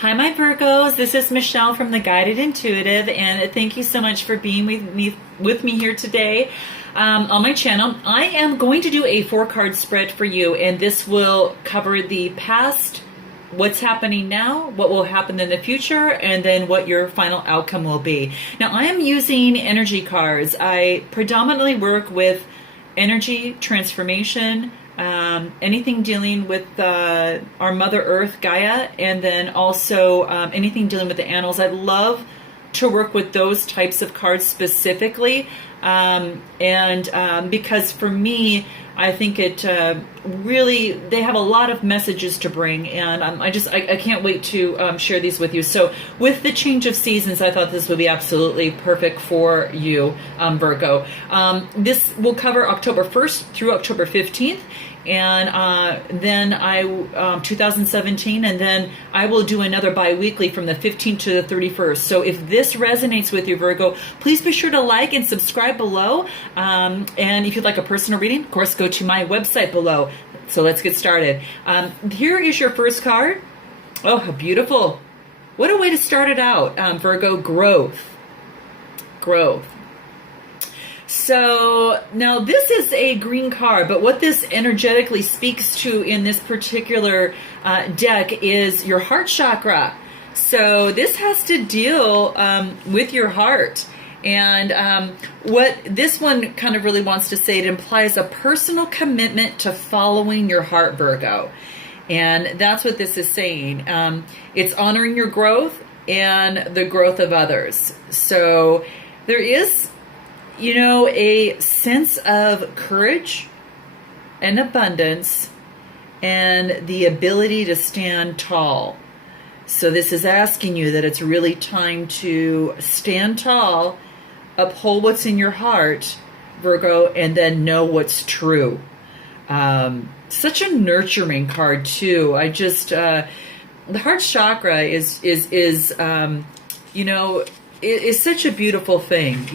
Hi, my Virgos. This is Michelle from the Guided Intuitive, and thank you so much for being with me here today on my channel. I am going to do a 4-card spread for you, and this will cover the past, what's happening now, what will happen in the future, and then what your final outcome will be. Now, I am using energy cards. I predominantly work with energy transformation, anything dealing with our Mother Earth, Gaia, and then also anything dealing with the animals. I love to work with those types of cards specifically, because for me, I think it really, they have a lot of messages to bring, and I can't wait to share these with you. So with the change of seasons, I thought this would be absolutely perfect for you, Virgo. This will cover October 1st through October 15th, and then 2017, and then I will do another bi-weekly from the 15th to the 31st. So if this resonates with you, Virgo, please be sure to like and subscribe below. And if you'd like a personal reading, of course, go to my website below. So let's get started. Here is your first card. Oh, how beautiful. What a way to start it out, Virgo. Growth. So now this is a green card, but what this energetically speaks to in this particular deck is your heart chakra. So this has to deal with your heart. And what this one kind of really wants to say, it implies a personal commitment to following your heart, Virgo. And that's what this is saying. It's honoring your growth and the growth of others. So there is, a sense of courage and abundance and the ability to stand tall. So this is asking you that it's really time to stand tall, uphold what's in your heart, Virgo, and then know what's true. Such a nurturing card too. I just the heart chakra is such a beautiful thing.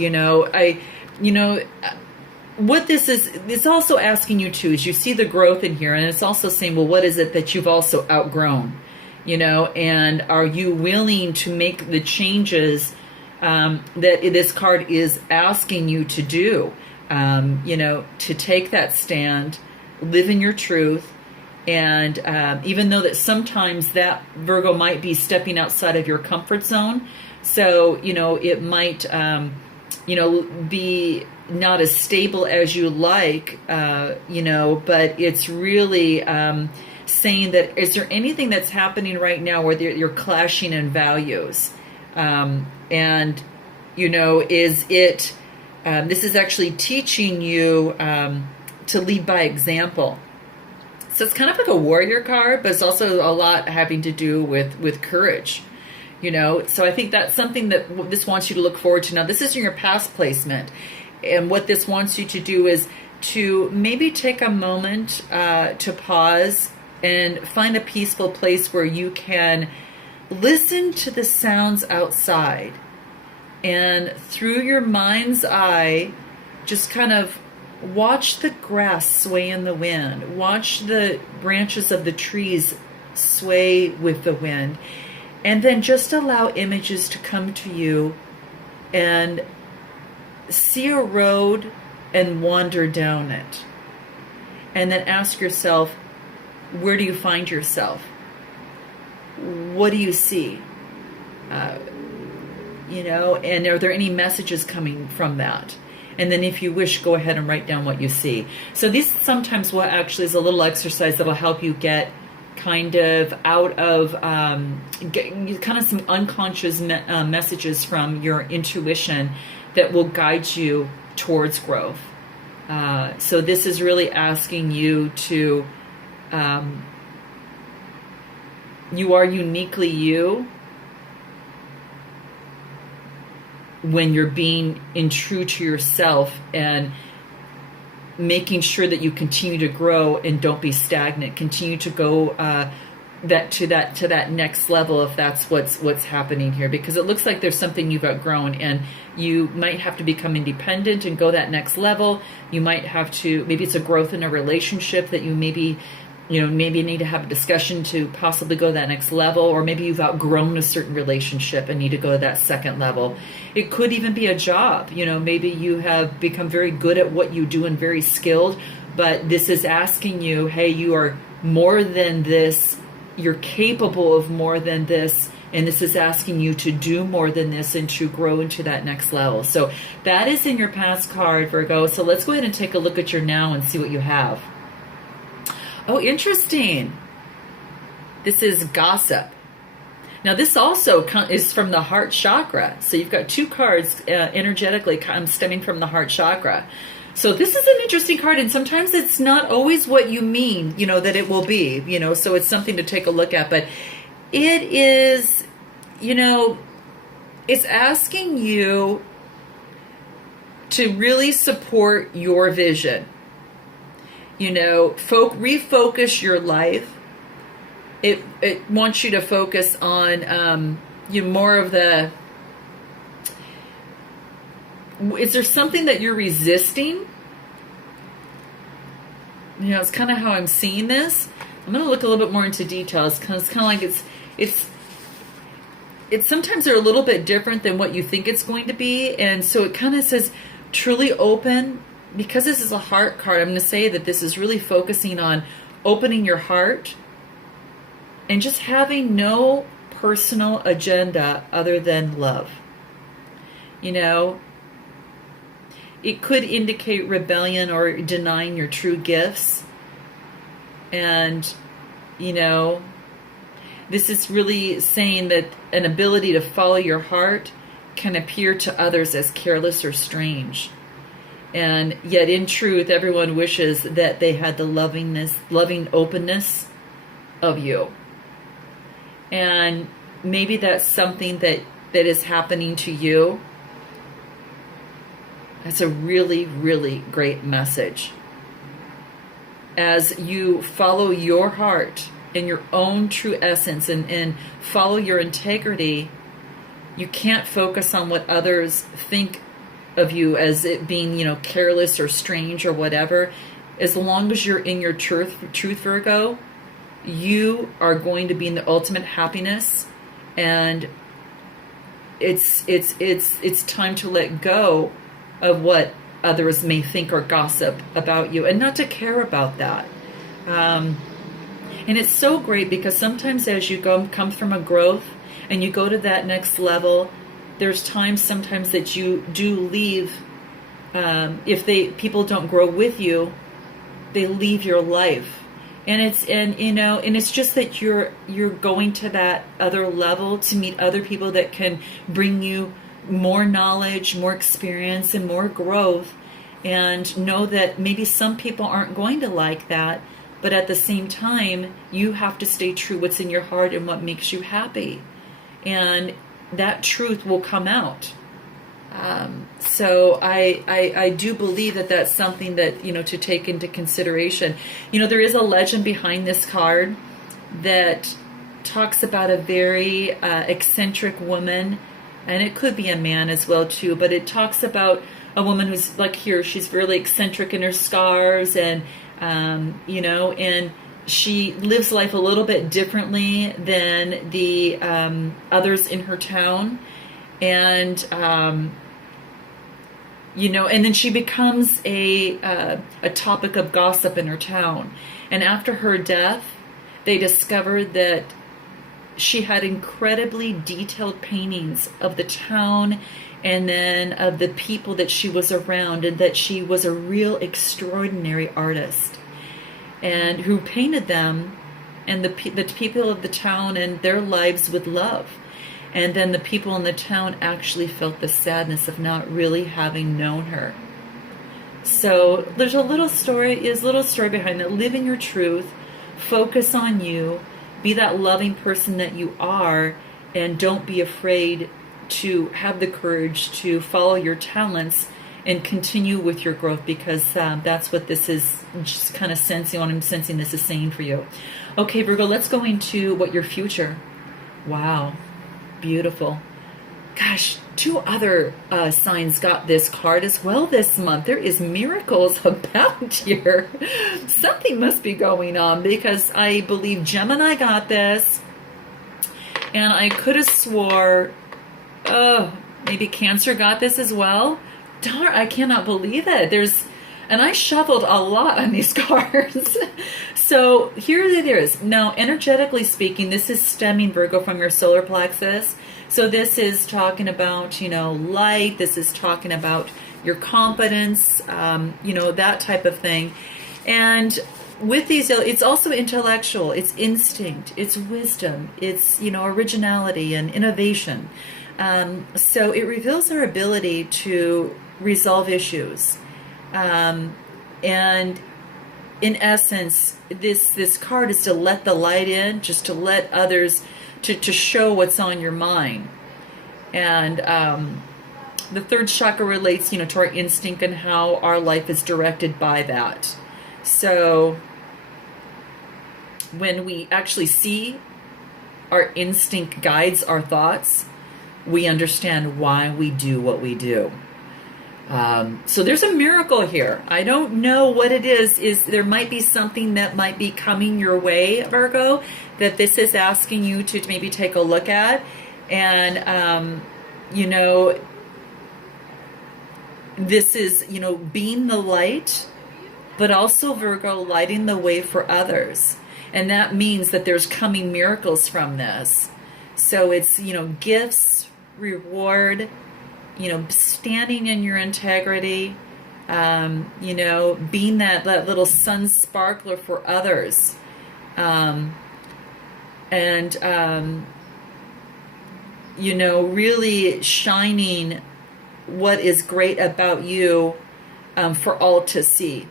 What this is, it's also asking you to, is you see the growth in here, and it's also saying, well, what is it that you've also outgrown, and are you willing to make the changes that this card is asking you to do, to take that stand, live in your truth. And even though that sometimes that, Virgo, might be stepping outside of your comfort zone, so it might be not as stable as you like, but it's really saying that, is there anything that's happening right now where you're clashing in values? Is it, this is actually teaching you to lead by example. So it's kind of like a warrior card, but it's also a lot having to do with courage. So I think that's something that this wants you to look forward to. Now, this is in your past placement. And what this wants you to do is to maybe take a moment to pause and find a peaceful place where you can listen to the sounds outside. And through your mind's eye, just kind of watch the grass sway in the wind. Watch the branches of the trees sway with the wind. And then just allow images to come to you and see a road and wander down it. And then ask yourself, where do you find yourself? What do you see? And are there any messages coming from that? And then if you wish, go ahead and write down what you see. So this sometimes what actually is a little exercise that will help you get kind of out of kind of some unconscious messages from your intuition that will guide you towards growth. So this is really asking you to, you are uniquely you when you're being true to yourself and making sure that you continue to grow and don't be stagnant. Continue to go to that next level if that's what's happening here, because it looks like there's something you've outgrown, and you might have to become independent and go that next level. You might have to, maybe it's a growth in a relationship that you maybe maybe you need to have a discussion to possibly go to that next level, or maybe you've outgrown a certain relationship and need to go to that second level. It could even be a job. Maybe you have become very good at what you do and very skilled, but this is asking you, hey, you are more than this. You're capable of more than this. And this is asking you to do more than this and to grow into that next level. So that is in your past card, Virgo. So let's go ahead and take a look at your now and see what you have. Oh, interesting. This is gossip. Now, this also is from the heart chakra. So you've got two cards energetically stemming from the heart chakra. So this is an interesting card, and sometimes it's not always what you mean, that it will be, so it's something to take a look at. But it is, it's asking you to really support your vision. Refocus your life. It wants you to focus on more of the. Is there something that you're resisting? It's kind of how I'm seeing this. I'm going to look a little bit more into details because it's kind of like it's sometimes they're a little bit different than what you think it's going to be, and so it kind of says truly open. Because this is a heart card, I'm going to say that this is really focusing on opening your heart and just having no personal agenda other than love. It could indicate rebellion or denying your true gifts. And, this is really saying that an ability to follow your heart can appear to others as careless or strange. And yet, in truth, everyone wishes that they had the loving openness of you. And maybe that's something that is happening to you. That's a really, really great message. As you follow your heart and your own true essence and follow your integrity, you can't focus on what others think of you as it being, careless or strange or whatever. As long as you're in your truth, Virgo, you are going to be in the ultimate happiness, and it's time to let go of what others may think or gossip about you, and not to care about that. And it's so great because sometimes as you come from a growth and you go to that next level, there's times sometimes that you do leave. If people don't grow with you, they leave your life, and it's just that you're going to that other level to meet other people that can bring you more knowledge, more experience, and more growth. And know that maybe some people aren't going to like that, but at the same time, you have to stay true what's in your heart and what makes you happy, and that truth will come out. So I do believe that that's something that, to take into consideration. There is a legend behind this card that talks about a very eccentric woman, and it could be a man as well too, but it talks about a woman who's like here, she's really eccentric in her scars, and and she lives life a little bit differently than the others in her town. And, and then she becomes a topic of gossip in her town. And after her death, they discovered that she had incredibly detailed paintings of the town and then of the people that she was around, and that she was a real extraordinary artist, and who painted them and the people of the town and their lives with love. And then the people in the town actually felt the sadness of not really having known her. So there's a little story behind that. Live in your truth, focus on you, be that loving person that you are, and don't be afraid to have the courage to follow your talents and continue with your growth, because that's what this is just kind of sensing, what I'm sensing this is saying for you. Okay, Virgo, let's go into what your future. Wow, beautiful. gosh, two other signs got this card as well this month. There is miracles about here. Something must be going on, because I believe Gemini got this, and I could have swore, oh, maybe Cancer got this as well. Darn, I cannot believe it. And I shuffled a lot on these cards. So here it is. Now, energetically speaking, this is stemming, Virgo, from your solar plexus. So this is talking about, light. This is talking about your confidence, that type of thing. And with these, it's also intellectual. It's instinct. It's wisdom. It's, originality and innovation. So it reveals our ability to resolve issues. And in essence, this card is to let the light in, just to let others, to show what's on your mind. And the third chakra relates, to our instinct and how our life is directed by that. So when we actually see our instinct guides our thoughts, we understand why we do what we do. So there's a miracle here. I don't know what it is. There might be something that might be coming your way, Virgo, that this is asking you to maybe take a look at. And, this is, being the light, but also, Virgo, lighting the way for others. And that means that there's coming miracles from this. So it's, gifts, reward, standing in your integrity, being that little sun sparkler for others. Really shining what is great about you for all to see.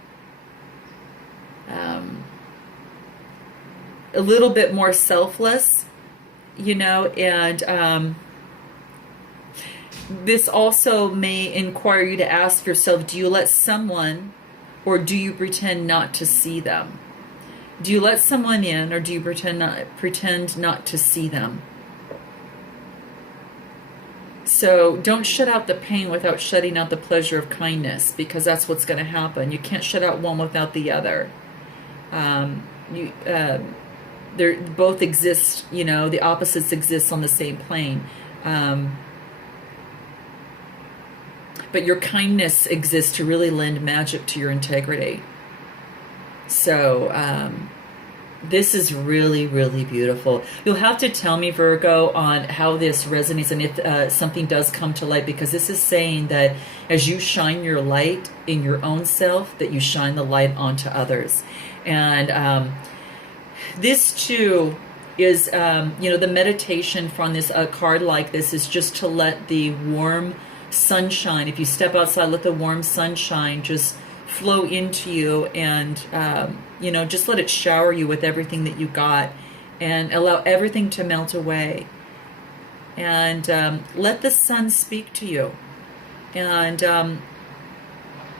A little bit more selfless, and this also may inquire you to ask yourself, do you let someone, or do you pretend not to see them? Do you let someone in, or do you pretend not to see them? So don't shut out the pain without shutting out the pleasure of kindness, because that's what's going to happen. You can't shut out one without the other. They both exist, the opposites exist on the same plane. But your kindness exists to really lend magic to your integrity. So this is really, really beautiful. You'll have to tell me, Virgo, on how this resonates and if something does come to light, because this is saying that as you shine your light in your own self, that you shine the light onto others. And this too is, the meditation from this card like this is just to let the warm sunshine, if you step outside, let the warm sunshine just flow into you, and just let it shower you with everything that you got, and allow everything to melt away, and let the sun speak to you. And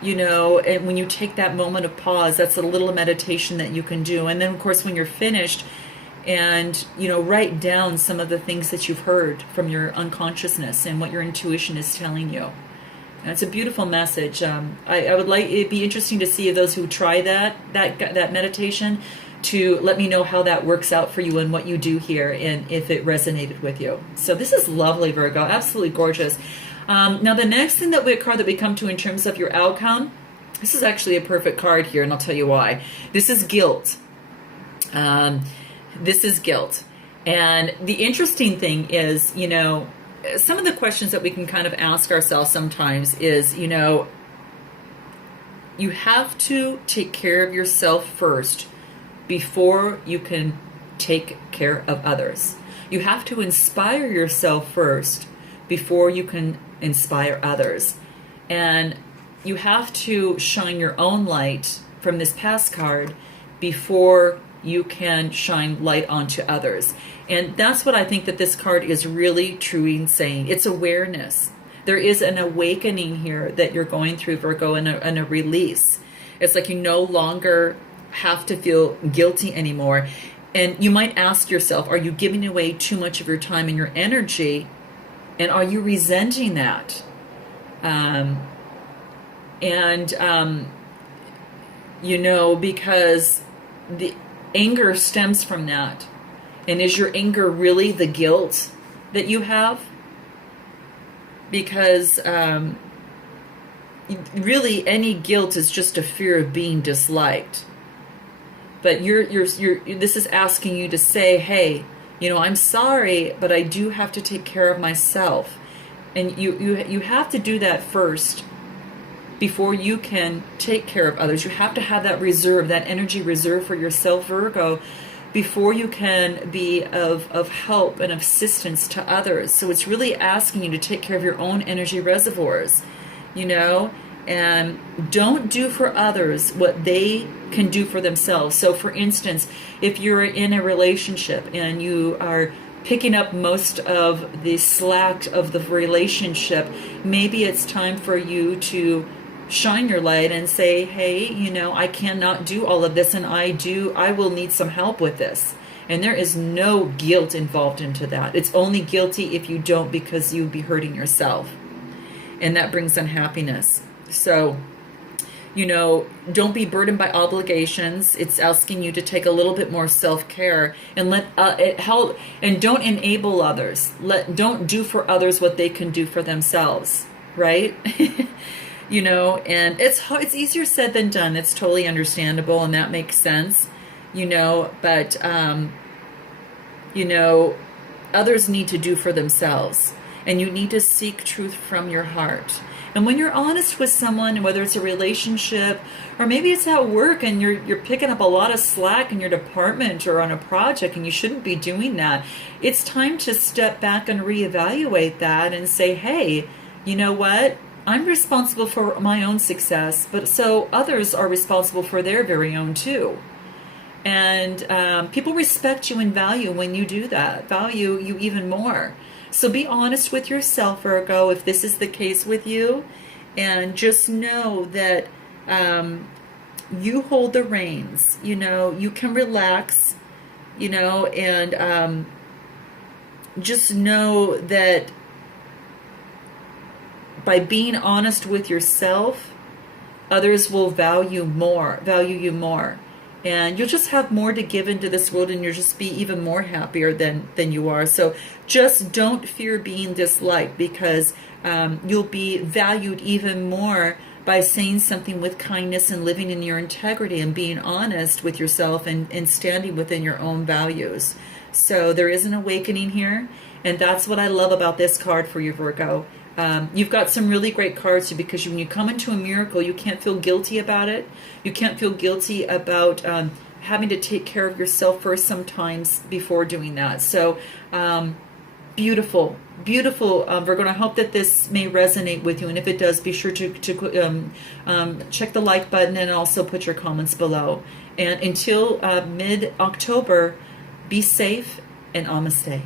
and when you take that moment of pause, that's a little meditation that you can do. And then, of course, when you're finished, and write down some of the things that you've heard from your unconsciousness and what your intuition is telling you. And it's a beautiful message. I would like, it'd be interesting to see those who try that meditation, to let me know how that works out for you and what you do here, and if it resonated with you. So this is lovely, Virgo, absolutely gorgeous. Now the next thing card that we come to in terms of your outcome, this is actually a perfect card here, and I'll tell you why. This is guilt. This is guilt. And the interesting thing is, some of the questions that we can kind of ask ourselves sometimes is, you have to take care of yourself first before you can take care of others. You have to inspire yourself first before you can inspire others. And you have to shine your own light from this past card before you can shine light onto others. And that's what I think that this card is really truly saying. It's awareness. There is an awakening here that you're going through, Virgo, and a release. It's like you no longer have to feel guilty anymore. And you might ask yourself, are you giving away too much of your time and your energy And are you resenting that? Um, and because the anger stems from that. And is your anger really the guilt that you have? Because really any guilt is just a fear of being disliked. But this is asking you to say, hey, I'm sorry, but I do have to take care of myself. And you have to do that first before you can take care of others. You have to have that reserve, that energy reserve for yourself, Virgo, before you can be of help and assistance to others. So it's really asking you to take care of your own energy reservoirs, and don't do for others what they can do for themselves. So for instance, if you're in a relationship and you are picking up most of the slack of the relationship, maybe it's time for you to shine your light and say, hey, I cannot do all of this, and I will need some help with this. And there is no guilt involved into that. It's only guilty if you don't, because you'd be hurting yourself. And that brings unhappiness. So, don't be burdened by obligations. It's asking you to take a little bit more self-care and let it help, and don't enable others. Don't do for others what they can do for themselves, right? And it's easier said than done. It's totally understandable, and that makes sense, but others need to do for themselves, and you need to seek truth from your heart. And when you're honest with someone, whether it's a relationship or maybe it's at work and you're picking up a lot of slack in your department or on a project, and you shouldn't be doing that, it's time to step back and reevaluate that and say, hey, you know what? I'm responsible for my own success, but so others are responsible for their very own too. And people respect you and value when you do that, value you even more. So be honest with yourself, Virgo, if this is the case with you, and just know that you hold the reins. You can relax, and just know that by being honest with yourself, others will value you more. And you'll just have more to give into this world, and you'll just be even more happier than you are. So just don't fear being disliked, because you'll be valued even more by saying something with kindness and living in your integrity and being honest with yourself and standing within your own values. So there is an awakening here, and that's what I love about this card for you, Virgo. You've got some really great cards, because when you come into a miracle, you can't feel guilty about it. You can't feel guilty about having to take care of yourself first sometimes before doing that. So beautiful, beautiful. We're going to hope that this may resonate with you. And if it does, be sure to check the like button and also put your comments below. And until mid-October, be safe and namaste.